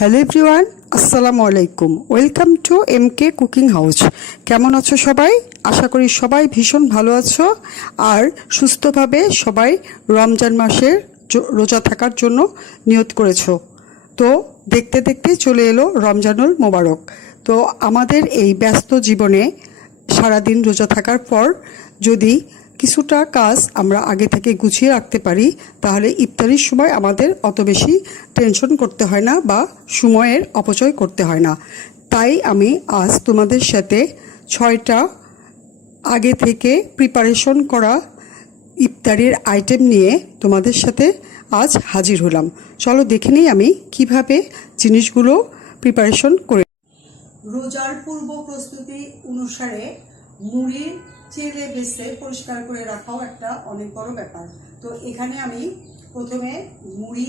Hello everyone, আসসালামু আলাইকুম। Welcome to MK cooking house. কেমন আছো সবাই? আশা করি সবাই ভীষণ ভালো আছো আর সুস্থভাবে সবাই রমজান মাসের রোজা থাকার জন্য নিয়ত করেছো। তো দেখতে দেখতে চলে এলো রমজানুল মোবারক। তো আমাদের এই ব্যস্ত জীবনে সারাদিন রোজা থাকার পর যদি কিছুটা কাজ আমরা আগে থেকে গুছিয়ে রাখতে পারি তাহলে ইফতারির সময় আমাদের অত বেশি টেনশন করতে হয় না বা সময়ের অপচয় করতে হয় না। তাই আমি আজ তোমাদের সাথে 6টা আগে থেকে প্রিপারেশন করা ইফতারির আইটেম নিয়ে তোমাদের সাথে আজ হাজির হলাম। চলো দেখে নিই আমি কিভাবে জিনিসগুলো প্রিপারেশন করে। রোজার পূর্ব প্রস্তুতি অনুসারে মুড়ি চেলে বেছে পরিষ্কার করে রাখাও একটা অনেক বড় ব্যাপার। তো এখানে আমি প্রথমে মুড়ি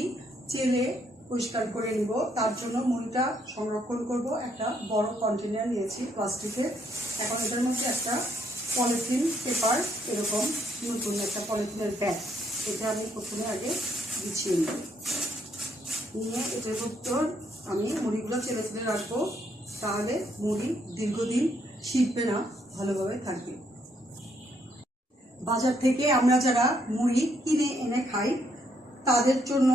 চেলে পরিষ্কার করে নিব। তার জন্য মুড়িটা সংরক্ষণ করব। একটা বড় কন্টেনার নিয়েছি প্লাস্টিকের। এখন এটার মধ্যে একটা পলিথিন পেপার, এরকম নতুন একটা পলিথিনের ব্যাগ, এটা আমি প্রথমে আগে গুছিয়ে নিব। নিয়ে এটার ভিতর আমি মুড়িগুলো চেলে চেলে রাখবো, তাহলে মুড়ি দীর্ঘদিন ছিটবে না, ভালোভাবে থাকবে। বাজার থেকে আমরা যারা মুড়ি কিনে এনে খাই তাদের জন্য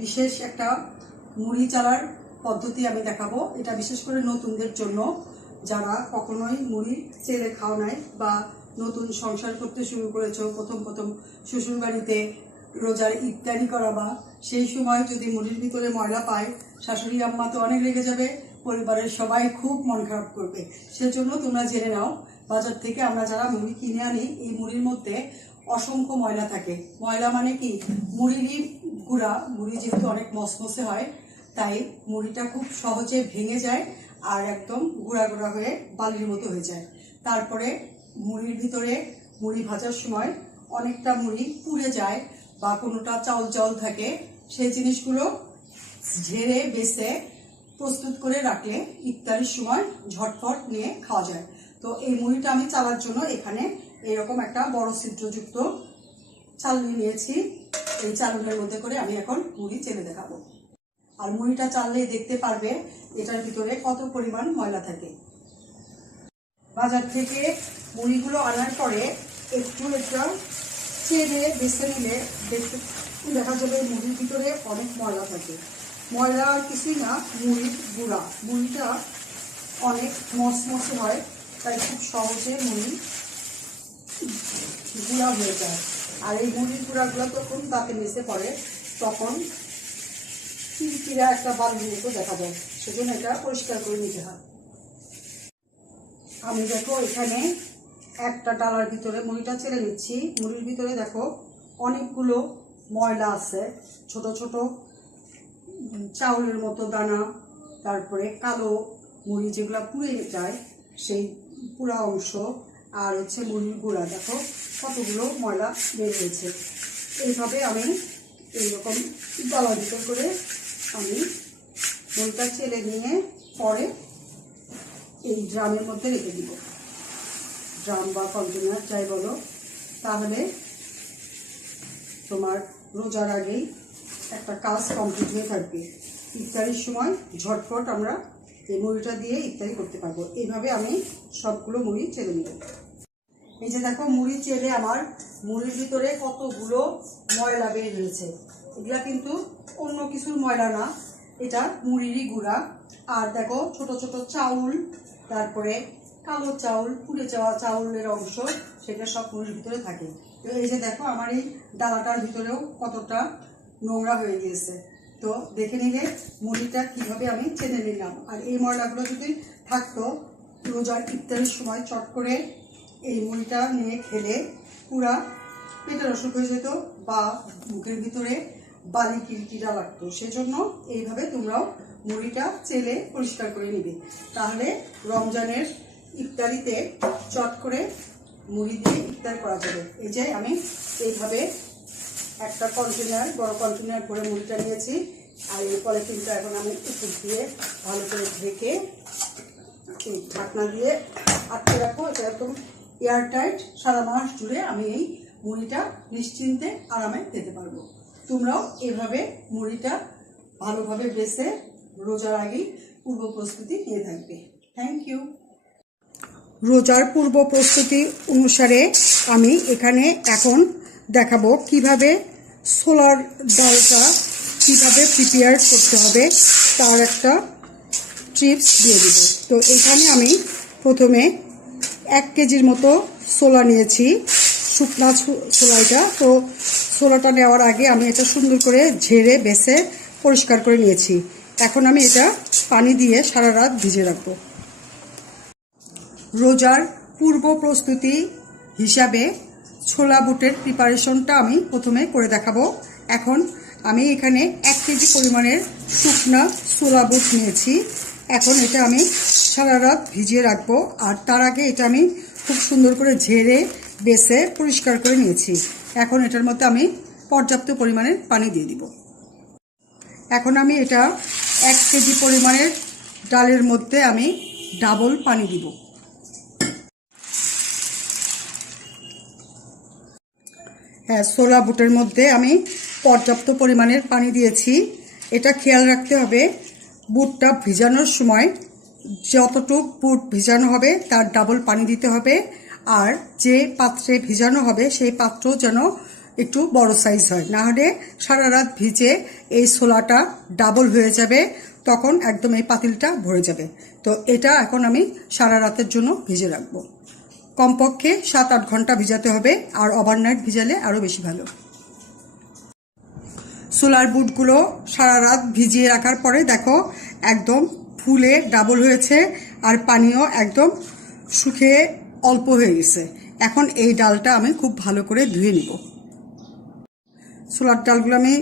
বিশেষ একটা মুড়ি চালার পদ্ধতি আমি দেখাবো। এটা বিশেষ করে নতুনদের জন্য, যারা কখনোই মুড়ি চেলে খাও নাই বা নতুন সংসার করতে শুরু করেছো, প্রথম প্রথম শ্বশুর বাড়িতে রোজার ইফতারি করা, বা সেই সময় যদি মুড়ির ভিতরে ময়লা পায় শাশুড়ি আম্মা তো অনেক রেগে যাবে, পরিবারের সবাই খুব মন খারাপ করবে। সেজন্য তোমরা জেনে নাও, বাজার থেকে আমরা যারা মুড়ি কিনে আনি এই মুড়ির মধ্যে অসংখ্য ময়লা থাকে। ময়লা মানে কি, মুড়িরই গুঁড়া, মুড়ি যেহেতু অনেক মসমসে হয় তাই মুড়িটা খুব সহজে ভেঙে যায় আর একদম গুঁড়া গুঁড়া হয়ে বালির মতো হয়ে যায়। তারপরে মুড়ির ভিতরে মুড়ি ভাজার সময় অনেকটা মুড়ি পুড়ে যায় বা কোনোটা চাউল চাউল থাকে, সেই জিনিসগুলো ঝেড়ে বেছে প্রস্তুত করে রাখলে ইফতারির সময় ঝটপট নিয়ে খাওয়া যায়। তো এই মুড়িটা আমি চালার জন্য এখানে এরকম একটা বড় ছিদ্রযুক্ত চালনি নিয়েছি। এই চালনের মধ্যে করে আমি এখন মুড়ি চেলে দেখাবো। আর মুড়িটা চাললেই দেখতে পারবে এটার ভিতরে কত পরিমাণ ময়লা থাকে। বাজার থেকে মুড়িগুলো আনার পরে একটু একটা চেলে বেছে নিলে দেখা যাবে মুড়ির ভিতরে অনেক ময়লা থাকে। ময়লা আর কিছুই না, মুড়ির গুঁড়া। মুড়িটা অনেক মসমসে হয়, তাই খুব সহজে মুড়ি গুঁড়া হয়ে যায়। আর এই মুড়ির গুঁড়াগুলো তখন দাঁতে মিশে পড়ে, তখন চিরচিরা একটা বালির মতো দেখা যায়। সেজন্য এটা পরিষ্কার করে নিতে হয়। আমি দেখো এখানে একটা ডালার ভিতরে মুড়িটা চেলে নিচ্ছি। মুড়ির ভিতরে দেখো অনেকগুলো ময়লা আছে, ছোট ছোট চাউলের মতো দানা, তারপরে কালো মুড়ি যেগুলো পুড়ে যায় সেই পুরা অংশ, আর হচ্ছে মুড়ির গুঁড়া। দেখো কতগুলো ময়লা বের হয়েছে। এইভাবে আমি এইরকম ডালার ভিতর করে আমি মুড়িটা চেলে নিয়ে পরে এই ড্রামের মধ্যে রেখে দিব। ড্রাম বা কন্টেনার যাই বলো, তাহলে তোমার রোজার আগেই একটা কাজ কমপ্লিট হয়ে থাকবে। ইফতারির সময় ঝটপট আমরা এই মুড়িটা দিয়ে ইফতারি করতে পারবো। এইভাবে আমি সবগুলো মুড়ি চেলে নেব। এই যে দেখো মুড়ি চেলে আমার মুড়ির ভিতরে কতগুলো ময়লা বের হয়েছে। এগুলা কিন্তু অন্য কিছুর ময়লা না, এটা মুড়িরই গুঁড়া। আর দেখো ছোট ছোট চাউল, তারপরে কালো চাউল, পুড়ে যাওয়া চাউলের অংশ, সেটা সব মুড়ির ভিতরে থাকে। তো এই যে দেখো আমার এই ডালাটার ভিতরেও কতটা নোংরা হয়ে গিয়েছে। তো দেখে নিলে মুড়িটা কিভাবে আমি চেনে নিলাম। আর এই ময়লাগুলো যদি থাকতো রোজার ইফতারির সময় চট করে এই মুড়িটা নিয়ে খেলে পুরা পেটের অসুখ হয়ে যেত বা মুখের ভিতরে বালি কিরকিরা লাগতো। সেজন্য এইভাবে তোমরাও মুড়িটা চেলে পরিষ্কার করে নিবে, তাহলে রমজানের ইফতারিতে চট করে মুড়ি দিয়ে ইফতার করা যাবে। এই যে আমি এইভাবে একটা কন্টেনার, বড় কন্টেনার ভরে মুড়িটা নিয়েছি। আর এই পলিথিনটা এখন আমি উপর দিয়ে ভালো করে ঢেকে এই ঢাকনা দিয়ে আটকে রাখবো। এটা একদম এয়ারটাইট, সারা মাস জুড়ে আমি এই মুড়িটা নিশ্চিন্তে আরামে খেতে পারবো। তোমরাও এভাবে মুড়িটা ভালোভাবে বেছে রোজার আগেই পূর্ব প্রস্তুতি নিয়ে থাকবে। Thank you. রোজার পূর্ব প্রস্তুতি অনুসারে আমি এখানে এখন দেখাবো কিভাবে ছোলার ডালটা কিভাবে প্রিপেয়ার করতে হবে তার একটা টিপস দিয়ে দিব। তো এখানে আমি প্রথমে 1 কেজির মতো ছোলা নিয়েছি, শুকনা ছোলাটা। তো ছোলাটা নেওয়ার আগে আমি এটা সুন্দর করে ঝেড়ে বেছে পরিষ্কার করে নিয়েছি। এখন আমি এটা পানি দিয়ে সারা রাত ভিজিয়ে রাখবো। রোজার পূর্ব প্রস্তুতি হিসাবে ছোলা বুটের প্রিপারেশনটা আমি প্রথমে করে দেখাবো। এখন আমি এখানে 1 কেজি পরিমাণের শুকনা ছোলা বুট নিয়েছি। এখন এটা আমি সারা রাত ভিজিয়ে রাখবো। আর তার আগে এটা আমি খুব সুন্দর করে ঝেড়ে বেছে পরিষ্কার করে নিয়েছি। এখন এটার মধ্যে আমি পর্যাপ্ত পরিমাণের পানি দিয়ে দিব। এখন আমি এটা 1 কেজি পরিমাণের ডালের মধ্যে আমি ডাবল পানি দিব। হ্যাঁ, ছোলা বুটের মধ্যে আমি পর্যাপ্ত পরিমাণের পানি দিয়েছি। এটা খেয়াল রাখতে হবে বুটটা ভিজানোর সময় যতটুক বুট ভিজানো হবে তার ডাবল পানি দিতে হবে। আর যে পাত্রে ভিজানো হবে সেই পাত্র যেন একটু বড় সাইজ হয়, না হলে সারা রাত ভিজে এই ছোলাটা ডাবল হয়ে যাবে, তখন একদম এই পাতিলটা ভরে যাবে। তো এটা এখন আমি সারা রাতের জন্য ভিজে রাখবো। কমপক্ষে 7-8 ঘন্টা ভিজাতে হবে, আর ওভারনাইট ভিজালে আরও বেশি ভালো। ছোলার বুটগুলো সারা রাত ভিজিয়ে রাখার পরে দেখো একদম ফুলে ডাবল হয়েছে, আর পানিও একদম শুকিয়ে অল্প হয়ে গেছে। এখন এই ডালটা আমি খুব ভালো করে ধুয়ে নিব। ছোলার ডালগুলো আমি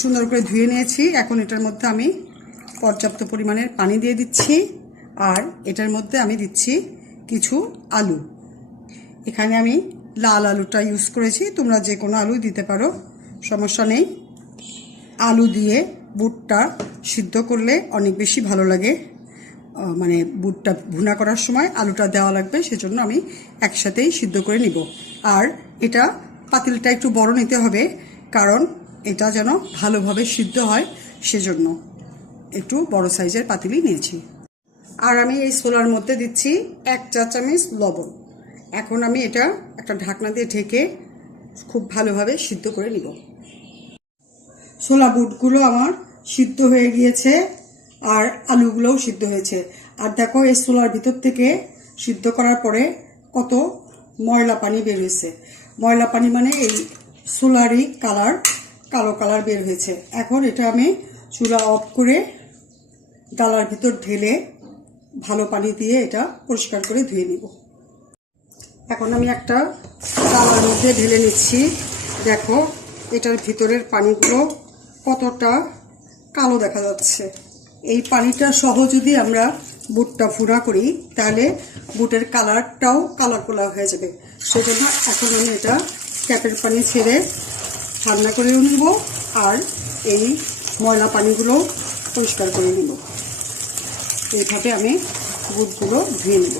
সুন্দর করে ধুয়ে নিয়েছি। এখন এটার মধ্যে আমি পর্যাপ্ত পরিমাণের পানি দিয়ে দিচ্ছি, আর এটার মধ্যে আমি দিচ্ছি কিছু আলু। এখানে আমি লাল আলুটা ইউজ করেছি, তোমরা যে কোনো আলু দিতে পারো, সমস্যা নেই। আলু দিয়ে বুটটা সিদ্ধ করলে অনেক বেশি ভালো লাগে, মানে বুটটা ভুনা করার সময় আলুটা দেওয়া লাগবে, সেজন্য আমি একসাথেই সিদ্ধ করে নিব। আর এটা পাতিলটা একটু বড় নিতে হবে, কারণ এটা যেন ভালোভাবে সিদ্ধ হয়, সেজন্য একটু বড় সাইজের পাতিলই নিয়েছি। আর আমি এই ছোলার মধ্যে দিচ্ছি 1 চা চামচ লবণ। এখন আমি এটা একটা ঢাকনা দিয়ে ঢেকে খুব ভালোভাবে সিদ্ধ করে নিব। ছোলা বুটগুলো আমার সিদ্ধ হয়ে গিয়েছে, আর আলুগুলোও সিদ্ধ হয়েছে। আর দেখো এই ছোলার ভিতর থেকে সিদ্ধ করার পরে কত ময়লা পানি বের হয়েছে। ময়লা পানি মানে এই ছোলারই কালার, কালো কালার বের হয়েছে। এখন এটা আমি চুলা অফ করে ডালার ভিতর ঢেলে ভালো পানি দিয়ে এটা পরিষ্কার করে ধুয়ে নিব। এখন আমি একটা ডালার মধ্যে ঢেলে নিচ্ছি। দেখো এটার ভিতরের পানিগুলো কতটা কালো দেখা যাচ্ছে। এই পানিটা সহ যদি আমরা বুটটা ভুনা করি তাহলে বুটের কালারটাও কালা কালা হয়ে যাবে। সেজন্য এখন আমি এটা ট্যাপের পানি ছেড়ে ঠান্ডা করে নিব, আর এই ময়লা পানিগুলো পরিষ্কার করে নিব। এইভাবে আমি বুটগুলো ধুয়ে নেব।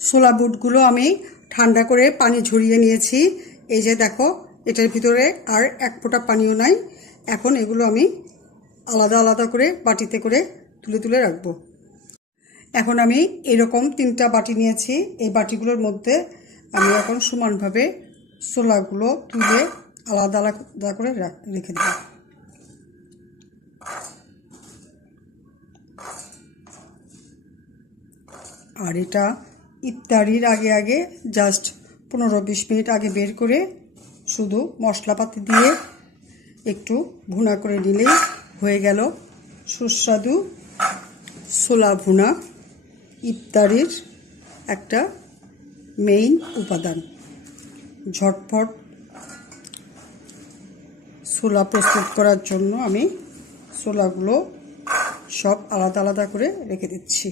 ছোলা বুটগুলো আমি ঠান্ডা করে পানি ঝরিয়ে নিয়েছি। এই যে দেখো এটার ভিতরে আর 1 ফোঁটা পানিও নাই। এখন এগুলো আমি আলাদা আলাদা করে বাটিতে করে তুলে তুলে রাখবো। এখন আমি এরকম 3টা বাটি নিয়েছি। এই বাটিগুলোর মধ্যে আমি এখন সমানভাবে ছোলাগুলো তুলে আলাদা আলাদা করে রেখে দেব। আর এটা ইফতারির আগে আগে জাস্ট 15-20 মিনিট আগে বের করে শুধু মশলাপাতি দিয়ে একটু ভুনা করে নিলেই হয়ে গেল সুস্বাদু ছোলা ভুনা। ইফতারির একটা মেইন উপাদান। ঝটপট ছোলা প্রস্তুত করার জন্য আমি ছোলাগুলো সব আলাদা আলাদা করে রেখে দিচ্ছি।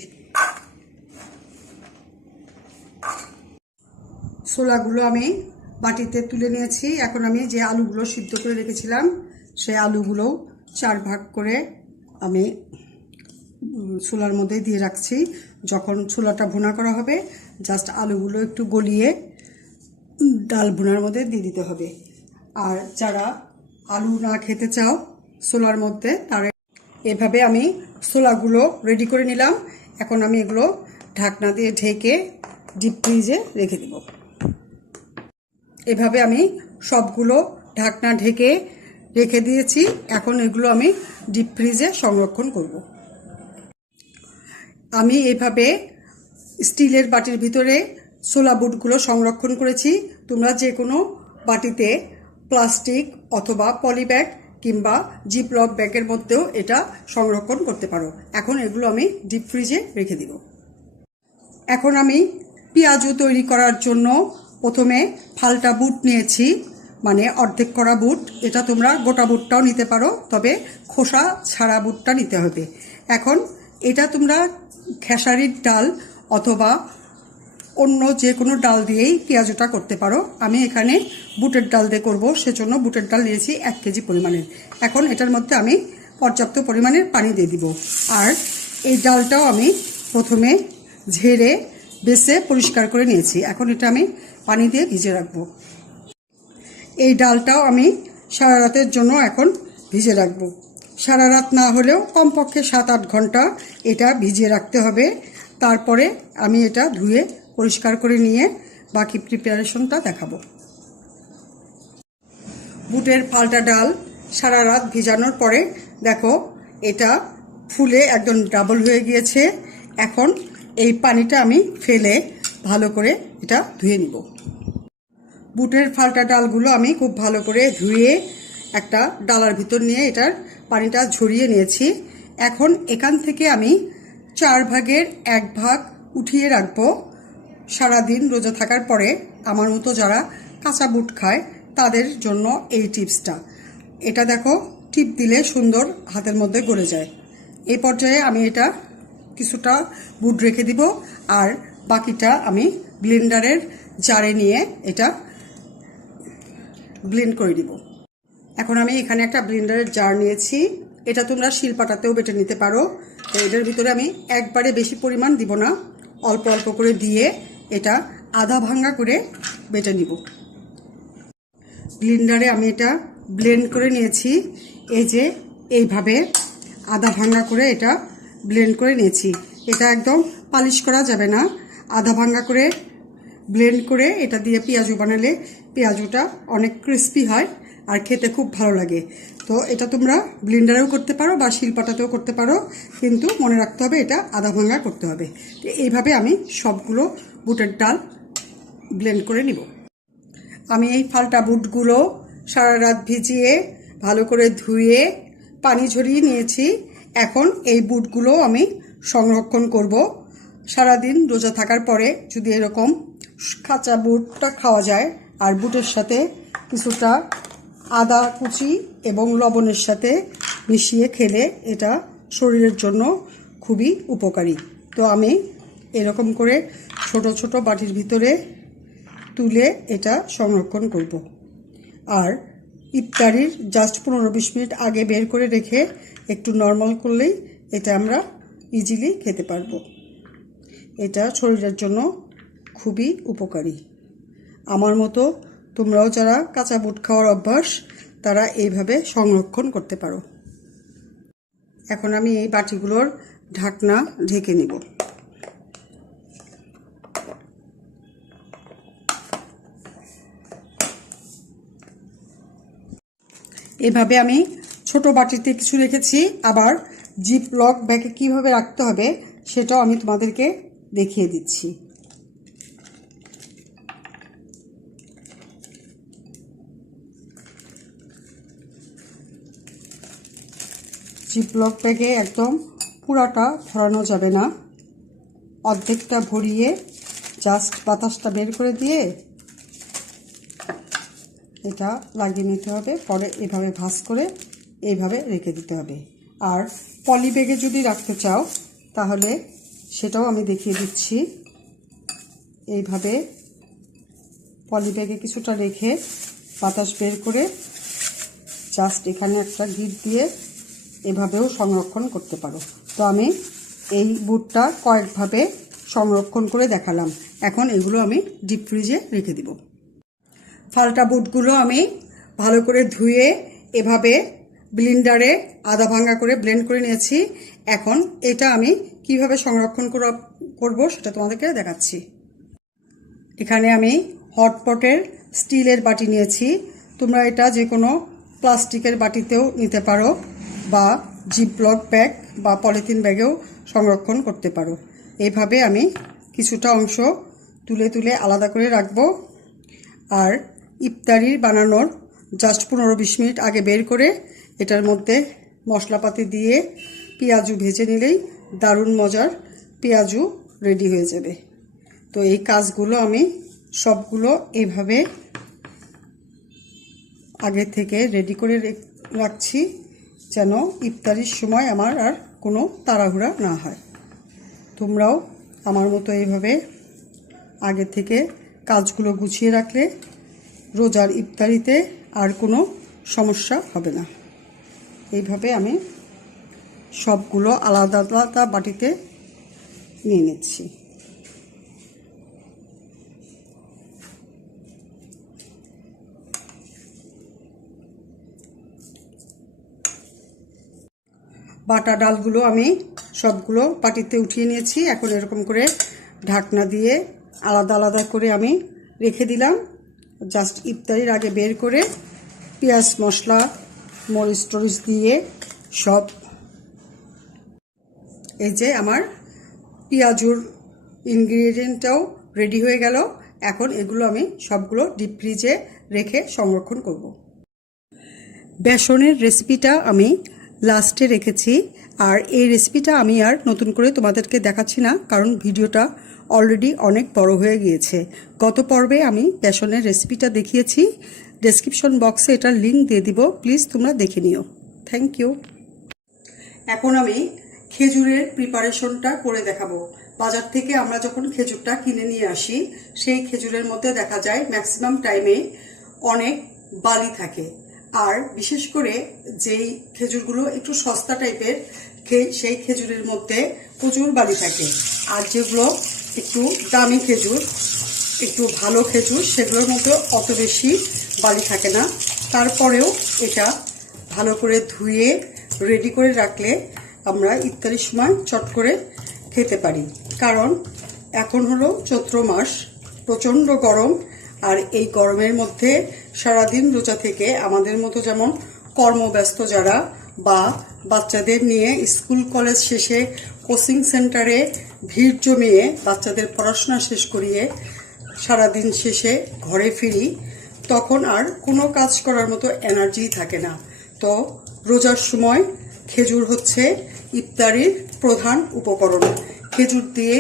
ছোলাগুলো আমি বাটিতে তুলে নিয়েছি। এখন আমি যে আলুগুলো সিদ্ধ করে রেখেছিলাম সেই আলুগুলো 4 ভাগ করে আমি ছোলার মধ্যে দিয়ে রাখছি। যখন ছোলাটা ভুনা করা হবে জাস্ট আলুগুলো একটু গলিয়ে ডাল ভুনার মধ্যে দিয়ে দিতে হবে। আর যারা আলু না খেতে চাও ছোলার মধ্যে, তারা এভাবে আমি ছোলাগুলো রেডি করে নিলাম। এখন আমি এগুলো ঢাকনা দিয়ে ঢেকে ডিপ ফ্রিজে রেখে দেব। এভাবে আমি সবগুলো ঢাকনা ঢেকে রেখে দিয়েছি। এখন এগুলো আমি ডিপ ফ্রিজে সংরক্ষণ করব। আমি এইভাবে স্টিলের বাটির ভিতরে ছোলা বুটগুলো সংরক্ষণ করেছি। তোমরা যে কোনো বাটিতে প্লাস্টিক অথবা পলিব্যাগ কিংবা জিপলক ব্যাগের মধ্যেও এটা সংরক্ষণ করতে পারো। এখন এগুলো আমি ডিপ ফ্রিজে রেখে দিব। এখন আমি পেঁয়াজু তৈরি করার জন্য প্রথমে ফালটা বুট নিয়েছি, মানে অর্ধেক করা বুট। এটা তোমরা গোটা বুটটাও নিতে পারো, তবে খোসা ছাড়া বুটটা নিতে হবে। এখন এটা তোমরা খেসারির ডাল অথবা অন্য যে কোনো ডাল দিয়েই পেঁয়াজুটা করতে পারো। আমি এখানে বুটের ডাল দিয়ে করবো, সেজন্য বুটের ডাল নিয়েছি 1 কেজি পরিমাণের। এখন এটার মধ্যে আমি পর্যাপ্ত পরিমাণের পানি দিয়ে দিব। আর এই ডালটাও আমি প্রথমে ঝেড়ে বেছে পরিষ্কার করে নিয়েছি। এখন এটা আমি পানি দিয়ে ভিজে রাখবো। এই ডালটাও আমি সারা রাতের জন্য এখন ভিজে রাখবো। সারা রাত না হলেও কমপক্ষে 7-8 ঘন্টা এটা ভিজিয়ে রাখতে হবে। তারপরে আমি এটা ধুয়ে পরিষ্কার করে নিয়ে বাকি প্রিপারেশনটা দেখাবো। বুটের ফালটা ডাল সারা রাত ভিজানোর পরে দেখো এটা ফুলে একদম ডাবল হয়ে গিয়েছে। এখন এই পানিটা আমি ফেলে ভালো করে এটা ধুয়ে নিব। বুটের ফালটা ডালগুলো আমি খুব ভালো করে ধুয়ে একটা ডালার ভিতর নিয়ে এটার পানিটা ঝরিয়ে নিয়েছি। এখন এখান থেকে আমি 4 ভাগের 1 ভাগ উঠিয়ে রাখবো। সারাদিন রোজা থাকার পরে আমার মতো যারা কাঁচা বুট খায় তাদের জন্য এই টিপসটা। এটা দেখো টিপ দিলে সুন্দর হাতের মধ্যে গড়ে যায়। এই পর্যায়ে আমি এটা কিছুটা বুট রেখে দিব, আর বাকিটা আমি ব্লেন্ডারের জারে নিয়ে এটা ব্লেন্ড করে দিব। এখন আমি এখানে একটা ব্লেন্ডারের জার নিয়েছি। এটা তোমরা শিলপাটাতেও বেটে নিতে পারো। তো এটার ভিতরে আমি একবারে বেশি পরিমাণ দিব না, অল্প অল্প করে দিয়ে এটা আধা ভাঙা করে বেটে নিব। ব্লেন্ডারে আমি এটা ব্লেন্ড করে নিয়েছি। এই যে এইভাবে আধা ভাঙা করে এটা ব্লেন্ড করে নিয়েছি। এটা একদম পালিশ করা যাবে না, আধা ভাঙা করে ব্লেন্ড করে এটা দিয়ে পেঁয়াজু বানালে পেঁয়াজুটা অনেক ক্রিস্পি হয় আর খেতে খুব ভালো লাগে। তো এটা তোমরা ব্লেন্ডারেও করতে পারো বা শিলপাটাতেও করতে পারো, কিন্তু মনে রাখতে হবে এটা আধা ভাঙা করতে হবে। তো এইভাবে আমি সবগুলো বুটের ডাল ব্লেন্ড করে নিব। আমি এই ফালটা বুটগুলো সারা রাত ভিজিয়ে ভালো করে ধুয়ে পানি ঝরিয়ে নিয়েছি। এখন এই বুটগুলো আমি সংরক্ষণ করব। সারাদিন রোজা থাকার পরে যদি এরকম কাঁচা বুটটা খাওয়া যায় আর বুটের সাথে কিছুটা আদা কুচি এবং লবণের সাথে মিশিয়ে খেলে এটা শরীরের জন্য খুবই উপকারী। তো আমি এরকম করে ছোট ছোট বাটির ভিতরে তুলে এটা সংরক্ষণ করব। আর ইফতারির জাস্ট 15-20 মিনিট আগে বের করে রেখে একটু নর্মাল করলেই এটা আমরা ইজিলি খেতে পারবো। এটা শরীরের জন্য খুবই উপকারী। আমার মতো তোমরাও যারা কাঁচা বুট খাওয়ার অভ্যাস তারা এইভাবে সংরক্ষণ করতে পারো। এখন আমি এই বাটিগুলোর ঢাকনা ঢেকে নিব। এভাবে আমি ছোট বাটিতে কিছু রেখেছি, আবার জিপলক ব্যাগে কিভাবে রাখতে হবে সেটাও আমি তোমাদেরকে দেখিয়ে দিচ্ছি। জিপলক ব্যাগে একদম পুরাটা ভরানো যাবে না, অর্ধেকটা ভরিয়ে জাস্ট বাতাসটা বের করে দিয়ে এটা লাগিয়ে নিতে হবে। পরে এভাবে ভাঁজ করে এইভাবে রেখে দিতে হবে। আর পলি ব্যাগে যদি রাখতে চাও তাহলে সেটাও আমি দেখিয়ে দিচ্ছি। এইভাবে পলি ব্যাগে কিছুটা রেখে বাতাস বের করে জাস্ট এখানে একটা গিট দিয়ে এভাবেও সংরক্ষণ করতে পারো। তো আমি এই বুটটা কয়েকভাবে সংরক্ষণ করে দেখালাম। এখন এগুলো আমি ডিপ ফ্রিজে রেখে দিব। ফালটা বুটগুলো আমি ভালো করে ধুয়ে এভাবে ব্লেন্ডারে আধা ভাঙা করে ব্লেন্ড করে নিয়েছি। এখন এটা আমি কিভাবে সংরক্ষণ করব সেটা তোমাদেরকে দেখাচ্ছি। এখানে আমি হটপটের স্টিলের বাটি নিয়েছি। তোমরা এটা যে কোনো প্লাস্টিকের বাটিতেও নিতে পারো বা জিপলক ব্যাগ বা পলিথিন ব্যাগেও সংরক্ষণ করতে পারো। এইভাবে আমি কিছুটা অংশ তুলে তুলে আলাদা করে রাখবো। আর ইফতারির বানানোর জাস্ট 15-20 মিনিট আগে বের করে এটার মধ্যে মশলাপাতি দিয়ে পেঁয়াজু ভেজে নিলেই দারুণ মজার পেঁয়াজু রেডি হয়ে যাবে। তো এই কাজগুলো আমি সবগুলো এইভাবে আগে থেকে রেডি করে রাখছি, যেন ইফতারির সময় আমার আর কোনো তাড়াহুড়া না হয়। তোমরাও আমার মতো এইভাবে আগে থেকে কাজগুলো গুছিয়ে রাখলে রোজার ইফতারিতে আর কোনো সমস্যা হবে না। এইভাবে আমি সবগুলো আলাদা আলাদা বাটিতে নিয়ে নিচ্ছি। বাটা ডালগুলো আমি সবগুলো বাটিতে উঠিয়ে নিয়েছি। এখন এরকম করে ঢাকনা দিয়ে আলাদা আলাদা করে আমি রেখে দিলাম। জাস্ট ইফতারির আগে বের করে পেঁয়াজ মশলা মরিচ টরিচ দিয়ে সব, এই যে আমার পেঁয়াজুর ইনগ্রিডিয়েন্টটাও রেডি হয়ে গেল। এখন এগুলো আমি সবগুলো ডিপ ফ্রিজে রেখে সংরক্ষণ করব। বেসনের রেসিপিটা আমি লাস্টে রেখেছি, আর এই রেসিপিটা আমি আর নতুন করে তোমাদেরকে দেখাচ্ছি না, কারণ ভিডিওটা অলরেডি অনেক বড় হয়ে গিয়েছে। গত পর্বে আমি বেসনের রেসিপিটা দেখিয়েছি, ডেসক্রিপশন বক্সে এটার লিঙ্ক দিয়ে দিব, প্লিজ তোমরা দেখে নিও। Thank you. এখন আমি খেজুরের প্রিপারেশনটা করে দেখাবো। বাজার থেকে আমরা যখন খেজুরটা কিনে নিয়ে আসি, সেই খেজুরের মধ্যে দেখা যায় ম্যাক্সিমাম টাইমে অনেক বালি থাকে। আর বিশেষ করে যেই খেজুরগুলো একটু সস্তা টাইপের, সেই খেজুরের মধ্যে প্রচুর বালি থাকে। আর যেগুলো একটু দামি খেজুর, একটু ভালো খেজুর, সেগুলোর মধ্যে অত বেশি বালি থাকে না। তারপরেও এটা ভালো করে ধুয়ে রেডি করে রাখলে আমরা ইফতারির সময় চট করে খেতে পারি। কারণ এখন হলো চৈত্র মাস, প্রচণ্ড গরম। আর এই গরমের মধ্যে সারাদিন রোজা থেকে আমাদের মতো যেমন কর্মব্যস্ত যারা বা বাচ্চাদের নিয়ে স্কুল কলেজ শেষে কোচিং সেন্টারে ভিড় জমিয়ে বাচ্চাদের পড়াশোনা শেষ করিয়ে সারাদিন শেষে ঘরে ফিরি, তখন আর কোনো কাজ করার মতো এনার্জি থাকে না। তো রোজার সময় খেজুর হচ্ছে ইফতারির প্রধান উপকরণ। খেজুর দিয়ে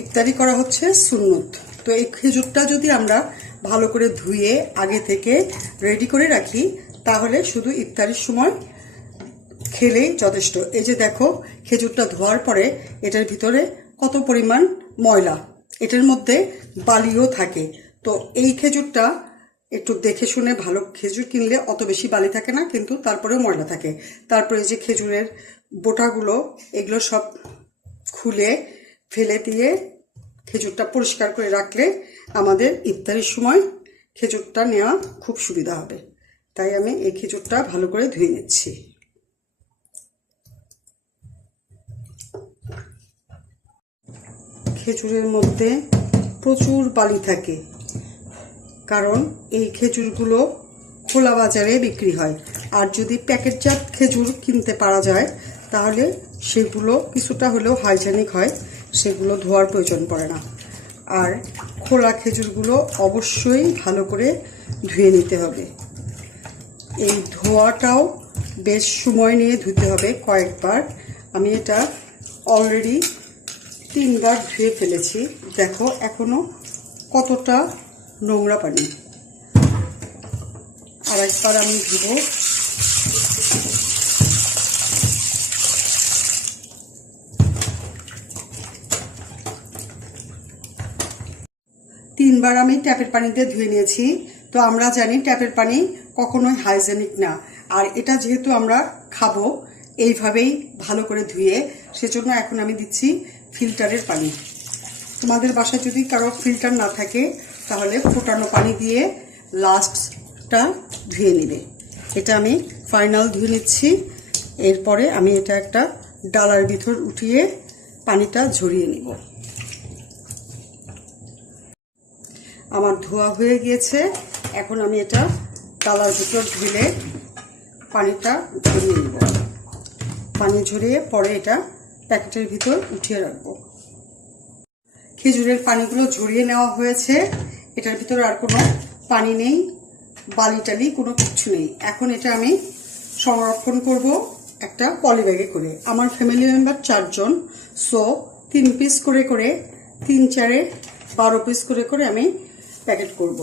ইফতারি করা হচ্ছে সুন্নত। তো এই খেজুরটা যদি আমরা ভালো করে ধুয়ে আগে থেকে রেডি করে রাখি, তাহলে শুধু ইফতারির সময় খেলেই যথেষ্ট। এই যে দেখো, খেজুরটা ধোয়ার পরে এটার ভিতরে কত পরিমাণ ময়লা, এটার মধ্যে বালিও থাকে। তো এই খেজুরটা একটু দেখে শুনে, ভালো খেজুর কিনলে অত বেশি বালি থাকে না, কিন্তু তারপরেও ময়লা থাকে। তারপরে যে খেজুরের বোটাগুলো, এগুলো সব খুলে ফেলে দিয়ে খেজুরটা পরিষ্কার করে রাখলে আমাদের ইফতারির সময় খেজুরটা নেওয়া খুব সুবিধা হবে। তাই আমি এই খেজুরটা ভালো করে ধুয়ে নিচ্ছি। খেজুরের মধ্যে প্রচুর বালি থাকে, কারণ এই খেজুরগুলো খোলা বাজারে বিক্রি হয়। আর যদি প্যাকেটজাত খেজুর কিনতে পারা যায়, তাহলে সেগুলো কিছুটা হলেও হাইজেনিক হয়, সেগুলো ধোয়ার প্রয়োজন পড়ে না। আর খোলা খেজুরগুলো অবশ্যই ভালো করে ধুয়ে নিতে হবে। এই ধোয়াটাও বেশ সময় নিয়ে ধুতে হবে, কয়েকবার। আমি এটা অলরেডি 3 বার ধুয়ে ফেলেছি। দেখো এখনো কতটা নোংরা পানি। আর একবার আমি ধুবো। তিনবার আমি ট্যাপের পানিতে ধুয়ে নিয়েছি। তো আমরা জানি ট্যাপের পানি কখনোই হাইজেনিক না। আর এটা যেহেতু আমরা খাবো এইভাবেই ভালো করে ধুয়ে, সেজন্য এখন আমি দিচ্ছি ফিল্টারের পানি। তোমাদের বাসায় যদি কারো ফিল্টার না থাকে, তাহলে ফোটানো পানি দিয়ে লাস্টটা ধুয়ে নেবে। এটা আমি ফাইনাল ধুয়ে নিচ্ছি। এরপরে আমি এটা একটা ডালার ভিতর উঠিয়ে পানিটা ঝরিয়ে নিব। আমার ধোয়া হয়ে গিয়েছে, এখন আমি এটা ডালার ভিতর ঢেলে পানিটা ঝরিয়ে নিব। পানি ঝরিয়ে পরে এটা প্যাকেটের ভিতর উঠিয়ে রাখবো। খেজুরের পানিগুলো ঝরিয়ে নেওয়া হয়েছে, এটার ভিতরে আর কোনো পানি নেই, বালি টালি কোনো কিছু নেই। এখন এটা আমি সংরক্ষণ করব একটা পলিব্যাগে করে। আমার ফ্যামিলি মেম্বার 4 জন, সো 3 পিস করে করে 3 4 12 পিস করে করে আমি প্যাকেট করব।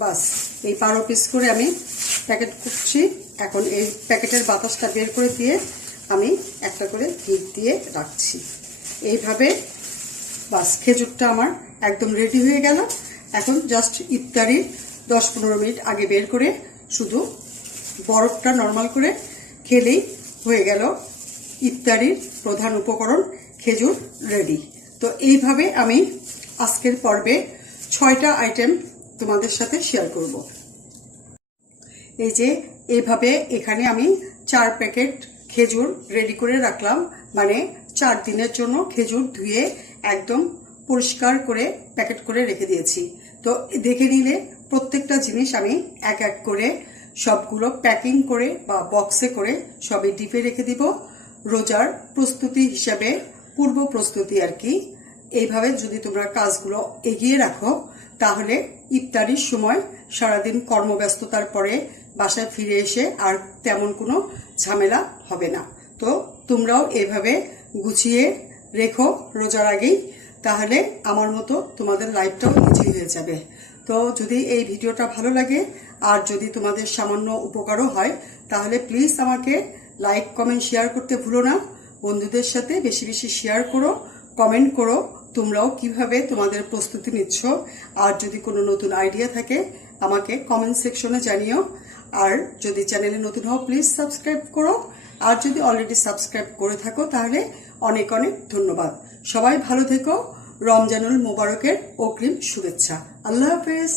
বাস এই 12 পিস করে আমি প্যাকেট করছি। এখন এই প্যাকেটের বাতাসটা বের করে দিয়ে আমি একটা করে হিট দিয়ে রাখছি। এইভাবে বাস খেজুরটা আমার একদম রেডি হয়ে গেল। এখন জাস্ট ইফতারির 10-15 মিনিট আগে বের করে শুধু বরফটা নর্মাল করে খেলেই হয়ে গেল ইফতারির প্রধান উপকরণ খেজুর রেডি। তো এইভাবে আমি আজকের পর্বে 6টা আইটেম তোমাদের সাথে শেয়ার করব। এই যে এইভাবে এখানে আমি 4 প্যাকেট খেজুর রেডি করে রাখলাম, মানে 4 দিনের জন্য খেজুর ধুয়ে একদম পরিষ্কার করে প্যাকেট করে রেখে দিয়েছি। তো দেখে নিলে প্রত্যেকটা জিনিস আমি এক এক করে সবগুলো প্যাকিং করে বা বক্সে করে সবই ডিপে রেখে দিব। রোজার প্রস্তুতি হিসাবে পূর্ব প্রস্তুতি আর কি। এইভাবে যদি তোমরা কাজগুলো এগিয়ে রাখো তাহলে ইফতারির সময় সারাদিন কর্মব্যস্ততার পরে বাসায় ফিরে এসে আর তেমন কোনো ঝামেলা হবে না। তো তোমরাও এভাবে গুছিয়ে রেখো রোজার আগেই, তাহলে আমার মতো তোমাদের লাইফটাও ইজি হয়ে যাবে। তো যদি এই ভিডিওটা ভালো লাগে আর যদি তোমাদের সামান্য উপকারও হয় তাহলে প্লিজ আমাকে লাইক কমেন্ট শেয়ার করতে ভুলো না। বন্ধুদের সাথে বেশি বেশি শেয়ার করো, কমেন্ট করো তোমরাও কিভাবে তোমাদের প্রস্তুতি নিচ্ছ। আর যদি কোনো নতুন আইডিয়া থাকে আমাকে কমেন্ট সেকশনে জানিও। আর যদি চ্যানেলে নতুন হও প্লিজ সাবস্ক্রাইব করো। আর যদি অলরেডি সাবস্ক্রাইব করে থাকো তাহলে অনেক অনেক ধন্যবাদ। সবাই ভালো থেকো। রমজানুল মোবারকের অগ্রিম শুভেচ্ছা। আল্লাহ হাফেজ।